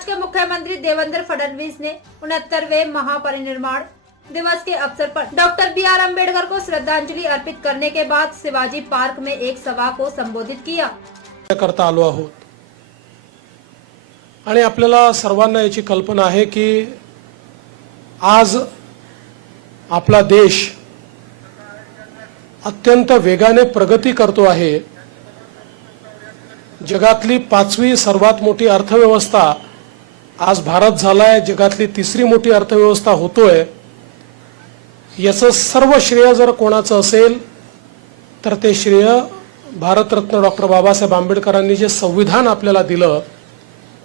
महाराष्ट्र के मुख्यमंत्री देवेंद्र फडणवीस ने 69वें महापरिनिर्वाण दिवस के अवसर पर डॉक्टर बी.आर. अम्बेडकर को श्रद्धांजलि अर्पित करने के बाद शिवाजी पार्क में एक सभा को संबोधित किया। करता आलो आहोत आणि आपल्याला सर्वांना याची कल्पना आहे की आज आपला देश अत्यंत वेगाने प्रगती करतो आहे। जगातली 5वी सर्वात मोठी अर्थव्यवस्था आज भारत झालाय, जगातली 3री मोठी अर्थव्यवस्था होतोय। याचं सर्व श्रेय जर कोणाचं असेल तर ते श्रेय भारतरत्न डॉक्टर बाबासाहेब आंबेडकरांनी जे संविधान आपल्याला दिलं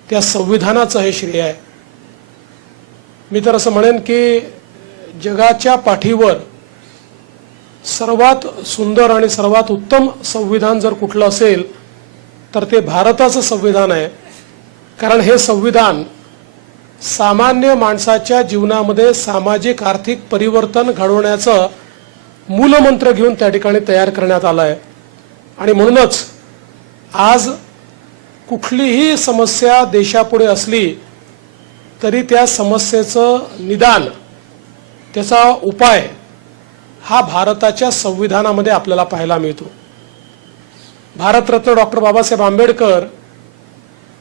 त्या संविधानाचं हे श्रेय आहे। मी तर असं म्हणेन की जगाच्या पाठीवर सर्वात सुंदर आणि सर्वात उत्तम संविधान जर कुठलं असेल तर ते भारताचं संविधान आहे। कारण हे संविधान सामान्य माणसाच्या जीवनामध्ये सामाजिक आर्थिक परिवर्तन घडवण्याचं मूलमंत्र घेऊन त्या ठिकाणी तयार करण्यात आलं आहे। आणि म्हणूनच आज कुठलीही समस्या देशापुढे असली तरी त्या समस्येचं निदान, त्याचा उपाय हा भारताच्या संविधानामध्ये आपल्याला पाहायला मिळतो। भारतरत्न डॉक्टर बाबासाहेब आंबेडकर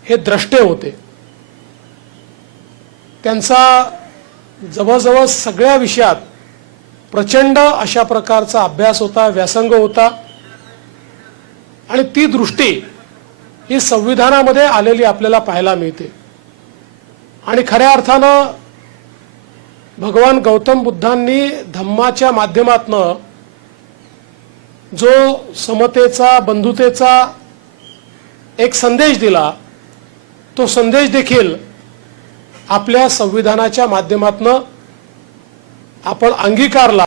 हे द्रष्टे होते। त्यांचा जवळजवळ सगळ्या विषयात प्रचंड अशा प्रकारचा अभ्यास होता, व्यासंग होता आणि ती दृष्टी ही संविधानामध्ये आलेली आपल्याला पाहायला मिळते। आणि खऱ्या अर्थानं भगवान गौतम बुद्धांनी धम्माच्या माध्यमातनं जो समतेचा, बंधुतेचा एक संदेश दिला, तो संदेश देखील आपल्या संविधानाच्या माध्यमातनं आपण अंगीकारला।